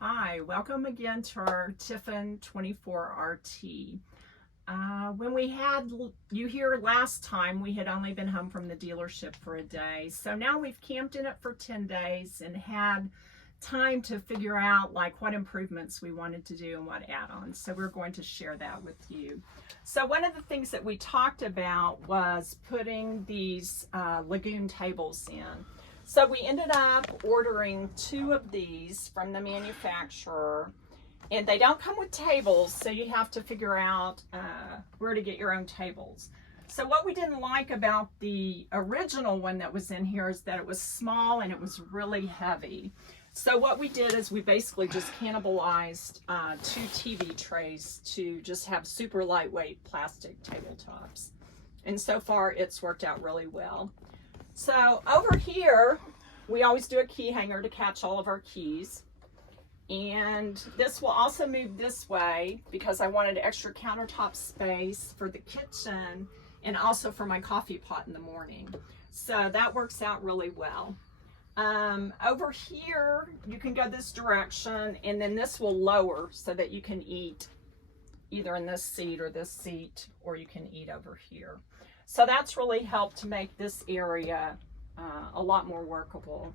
Hi, welcome again to our Tiffin 24RT. When we had you here last time, we had only been home from the dealership for a day. So now we've camped in it for 10 days and had time to figure out like what improvements we wanted to do and what add-ons. So we're going to share that with you. So one of the things that we talked about was putting these lagoon tables in. So we ended up ordering 2 of these from the manufacturer, and they don't come with tables, so you have to figure out where to get your own tables. So what we didn't like about the original one that was in here is that it was small and it was really heavy. So what we did is we basically just cannibalized 2 TV trays to just have super lightweight plastic tabletops. And so far it's worked out really well. So over here, we always do a key hanger to catch all of our keys. And this will also move this way because I wanted extra countertop space for the kitchen and also for my coffee pot in the morning. So that works out really well. Over here, you can go this direction, and then this will lower so that you can eat either in this seat, or you can eat over here. So that's really helped to make this area a lot more workable.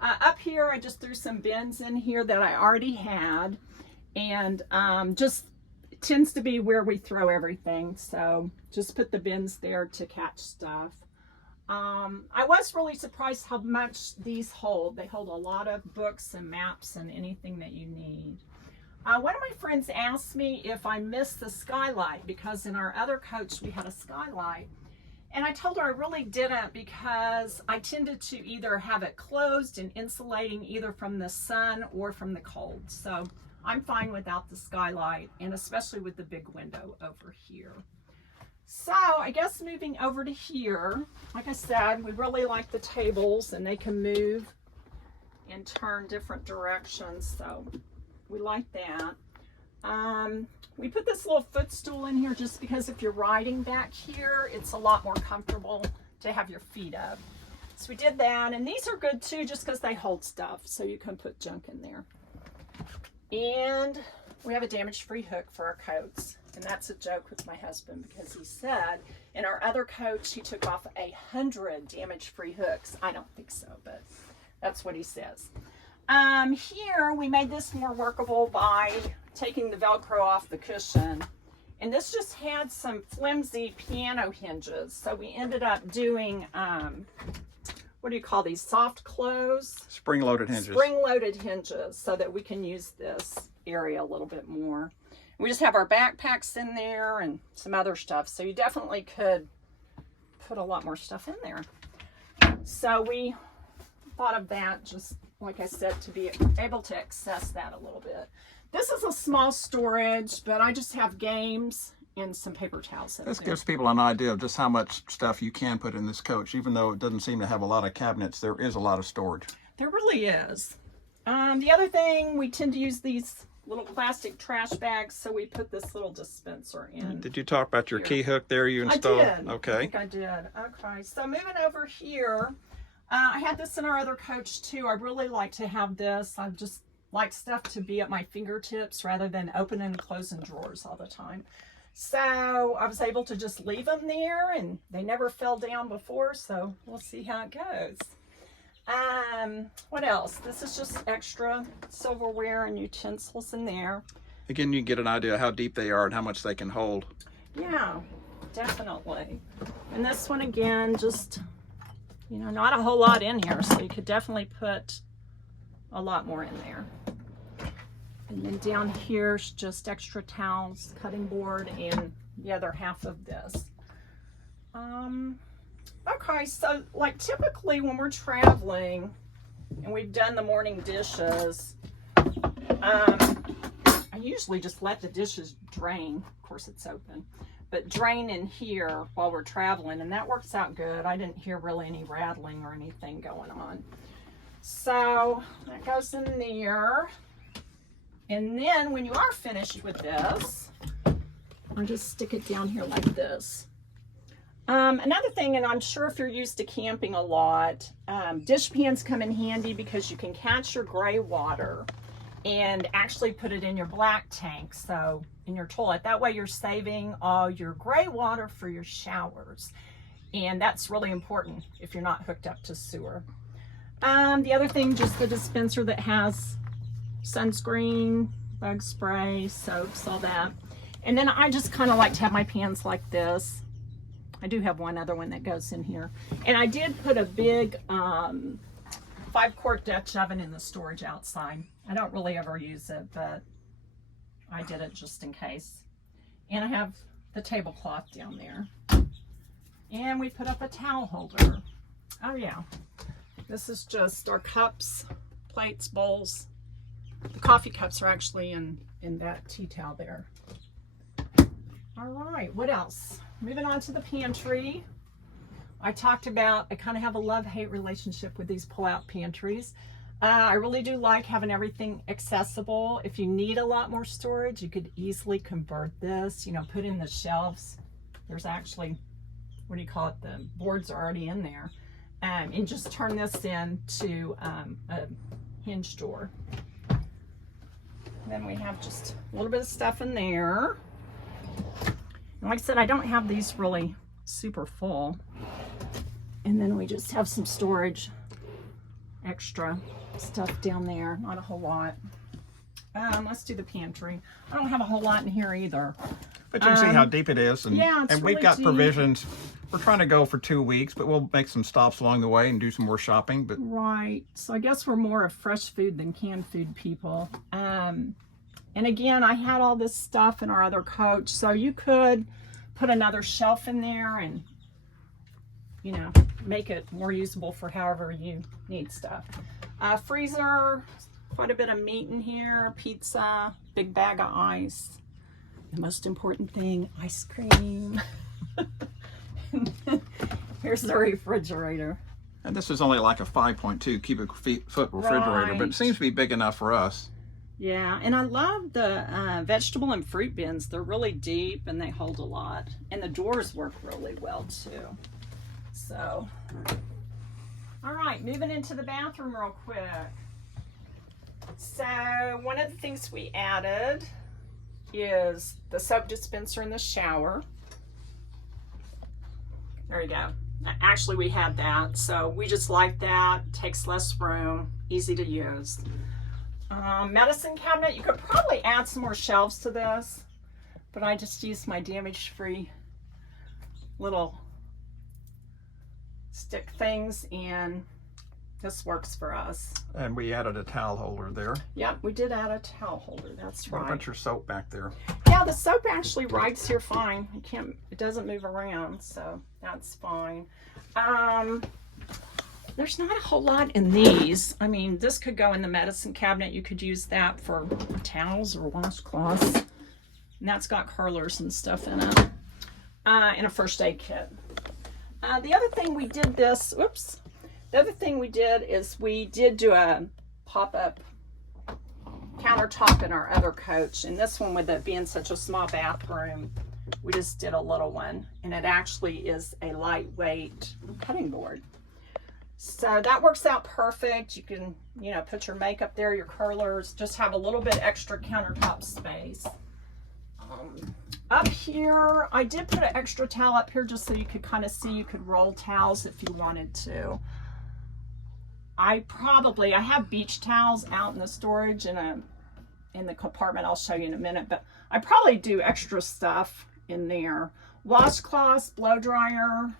Up here, I just threw some bins in here that I already had, and just tends to be where we throw everything. So just put the bins there to catch stuff. I was really surprised how much these hold. They hold a lot of books and maps and anything that you need. One of my friends asked me if I missed the skylight because in our other coach we had a skylight, and I told her I really didn't because I tended to either have it closed and insulating either from the sun or from the cold. So I'm fine without the skylight, and especially with the big window over here. So I guess moving over to here, like I said, we really like the tables and they can move and turn different directions. So we like that. We put this little footstool in here just because if you're riding back here, it's a lot more comfortable to have your feet up. So we did that, and these are good too just because they hold stuff, so you can put junk in there. And we have a damage-free hook for our coats, and that's a joke with my husband because he said in our other coach he took off 100 damage-free hooks. I don't think so, but that's what he says. Here we made this more workable by taking the Velcro off the cushion, and this just had some flimsy piano hinges, so we ended up doing what do you call these, soft close? Spring-loaded hinges. Spring-loaded hinges, so that we can use this area a little bit more. We just have our backpacks in there and some other stuff, so you definitely could put a lot more stuff in there. So we thought of that, just like I said, to be able to access that a little bit. This is a small storage, but I just have games and some paper towels in there. This gives people an idea of just how much stuff you can put in this coach. Even though it doesn't seem to have a lot of cabinets, there is a lot of storage. There really is. The other thing, we tend to use these little plastic trash bags, so we put this little dispenser in. Did you talk about your key hook there you installed? I did. Okay. I think I did. Okay, so moving over here, I had this in our other coach too. I really like to have this. I just like stuff to be at my fingertips rather than opening and closing drawers all the time. So I was able to just leave them there, and they never fell down before, so we'll see how it goes. What else? This is just extra silverware and utensils in there. Again, you can get an idea of how deep they are and how much they can hold. Yeah, definitely. And this one again, just, you know, not a whole lot in here, so you could definitely put a lot more in there. And then down here's just extra towels, cutting board, and the other half of this. Okay, so like typically when we're traveling and we've done the morning dishes, I usually just let the dishes drain. Of course it's open, but drain in here while we're traveling, and that works out good. I didn't hear really any rattling or anything going on. So that goes in there. And then when you are finished with this, I'll just stick it down here like this. Another thing, and I'm sure if you're used to camping a lot, dish pans come in handy because you can catch your gray water and actually put it in your black tank, so in your toilet. That way you're saving all your gray water for your showers. And that's really important if you're not hooked up to sewer. The other thing, just the dispenser that has sunscreen, bug spray, soaps, all that. And then I just kind of like to have my pans like this. I do have one other one that goes in here. And I did put a big 5-quart Dutch oven in the storage outside. I don't really ever use it, but I did it just in case. And I have the tablecloth down there. And we put up a towel holder. Oh yeah. This is just our cups, plates, bowls. The coffee cups are actually in that tea towel there. All right, what else? Moving on to the pantry. I talked about, I kind of have a love-hate relationship with these pull-out pantries. I really do like having everything accessible. If you need a lot more storage, you could easily convert this, you know, put in the shelves. There's actually, what do you call it? The boards are already in there. And just turn this into a hinge door. Then we have just a little bit of stuff in there. And like I said, I don't have these really super full. And then we just have some storage, extra stuff down there, not a whole lot. Let's do the pantry. I don't have a whole lot in here either. But you can see how deep it is. And, yeah, it's and really we've got deep. provisions. We're trying to go for 2 weeks, but we'll make some stops along the way and do some more shopping. But right. So I guess we're more of fresh food than canned food people. And again, I had all this stuff in our other coach, so you could put another shelf in there and, you know, make it more usable for however you need stuff. Freezer, quite a bit of meat in here, pizza, big bag of ice. The most important thing, ice cream. Here's the refrigerator. and this is only like a 5.2 cubic foot refrigerator, but it seems to be big enough for us. Yeah, and I love the vegetable and fruit bins. They're really deep and they hold a lot. And the doors work really well too. So, all right, moving into the bathroom real quick. So one of the things we added is the soap dispenser in the shower. There you go. Actually, we had that, so we just like that. Takes less room, easy to use. Medicine cabinet, you could probably add some more shelves to this, but I just used my damage-free little stick things, and this works for us. And we added a towel holder there. Yep, we did add a towel holder, that's right. What about your soap back there? Yeah, the soap actually rides here fine. It doesn't move around, so that's fine. There's not a whole lot in these. I mean, this could go in the medicine cabinet. You could use that for towels or washcloths. And that's got curlers and stuff in it. And a first aid kit. The other thing we did this, oops. The other thing we did is we did do a pop-up countertop in our other coach. And this one, with it being such a small bathroom, we just did a little one. And it actually is a lightweight cutting board. So that works out perfect. You can, you know, put your makeup there, your curlers, just have a little bit extra countertop space. Up here, I did put an extra towel up here just so you could kind of see, you could roll towels if you wanted to. I have beach towels out in the storage in the compartment. I'll show you in a minute, but I probably do extra stuff in there. Washcloths, blow dryer.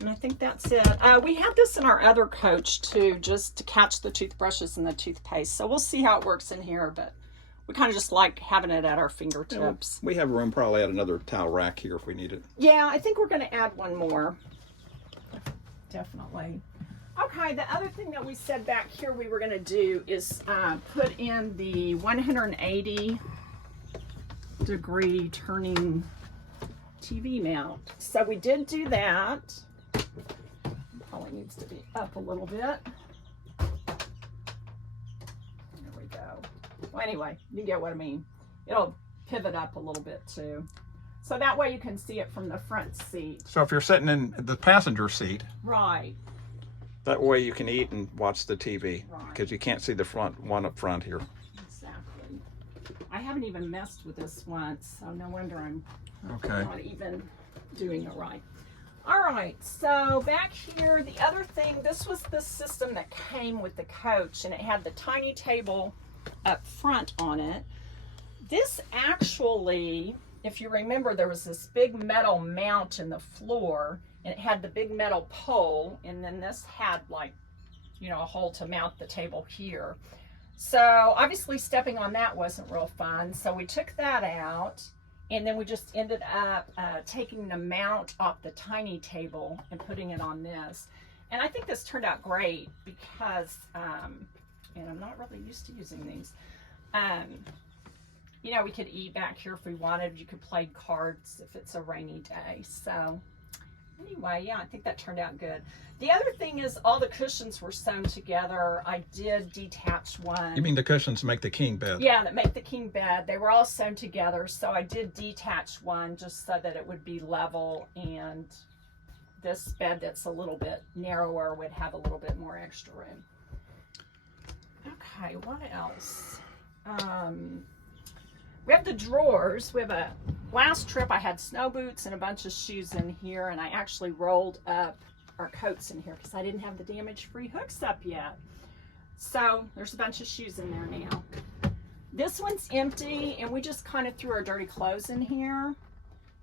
And I think that's it. We have this in our other coach too, just to catch the toothbrushes and the toothpaste. So we'll see how it works in here, but we kind of just like having it at our fingertips. We have room probably add another towel rack here if we need it. Yeah, I think we're going to add one more. Definitely. Okay, the other thing that we said back here we were going to do is put in the 180-degree turning TV mount. So we did do that. Probably needs to be up a little bit. There we go. Well, anyway, you get what I mean. It'll pivot up a little bit too. So that way you can see it from the front seat. So if you're sitting in the passenger seat, right, That way you can eat and watch the TV, Right. because you can't see the front one up front here. Exactly. I haven't even messed with this once, so no wonder I'm Okay. not even doing it right. All right, so back here, the other thing, this was the system that came with the coach, and it had the tiny table up front on it. This actually, if you remember, there was this big metal mount in the floor, and it had the big metal pole, and then this had, like, you know, a hole to mount the table here. So obviously stepping on that wasn't real fun, so we took that out. And then we just ended up taking the mount off the tiny table and putting it on this. And I think this turned out great because, and I'm not really used to using these. You know, we could eat back here if we wanted. You could play cards if it's a rainy day. So anyway, yeah, I think that turned out good. The other thing is all the cushions were sewn together. I did detach one. You mean the cushions make the king bed? Yeah, that make the king bed. They were all sewn together, so I did detach one just so that it would be level, and this bed that's a little bit narrower would have a little bit more extra room. Okay, what else? We have the drawers. We have a last trip I had snow boots and a bunch of shoes in here, and I actually rolled up our coats in here because I didn't have the damage-free hooks up yet. So there's a bunch of shoes in there now. This one's empty, and we just kind of threw our dirty clothes in here.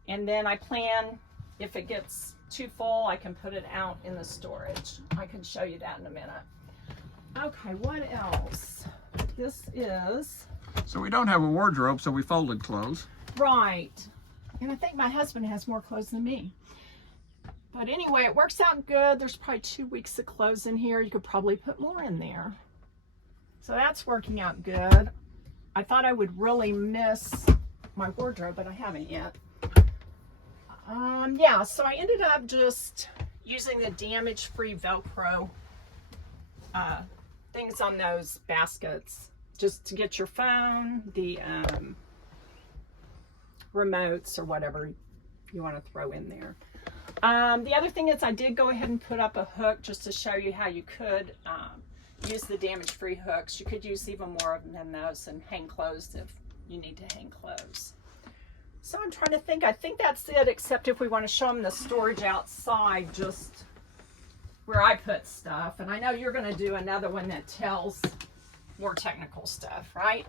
And then I plan, if it gets too full, I can put it out in the storage. I can show you that in a minute. Okay, what else? This is... So we don't have a wardrobe, so we folded clothes. Right. And I think my husband has more clothes than me. But anyway, it works out good. There's probably 2 weeks of clothes in here. You could probably put more in there. So that's working out good. I thought I would really miss my wardrobe, but I haven't yet. Yeah, so I ended up just using the damage-free Velcro things on those baskets, just to get your phone, the remotes, or whatever you want to throw in there. The other thing is I did go ahead and put up a hook just to show you how you could use the damage-free hooks. You could use even more of them than those and hang clothes if you need to hang clothes. So I'm trying to think. I think that's it, except if we want to show them the storage outside, just where I put stuff. And I know you're going to do another one that tells more technical stuff, right?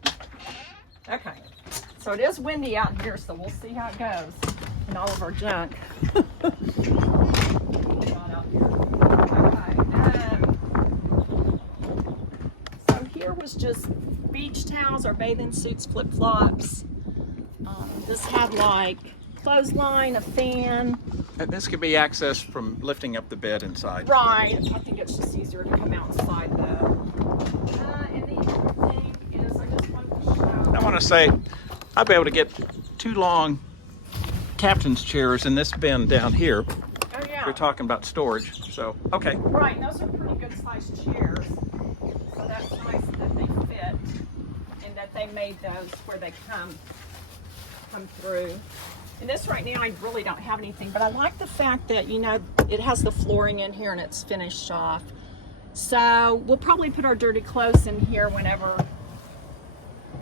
Okay. So it is windy out here, so we'll see how it goes in all of our junk. So here was just beach towels or bathing suits, flip-flops. This had like clothesline, a fan. And this could be accessed from lifting up the bed inside. Right. I think it's just easier to come outside though. And the other thing is I just wanted to show. I want to say, I'll be able to get 2 long captain's chairs in this bin down here. Oh yeah. We're talking about storage, so, okay. Right, those are pretty good sized chairs. So that's nice that they fit and that they made those where they come through. And this right now I really don't have anything, but I like the fact that, you know, it has the flooring in here and it's finished off. So we'll probably put our dirty clothes in here whenever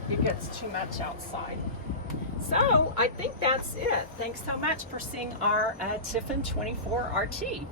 it gets too much outside. So I think that's it. Thanks so much for seeing our Tiffin 24 RT.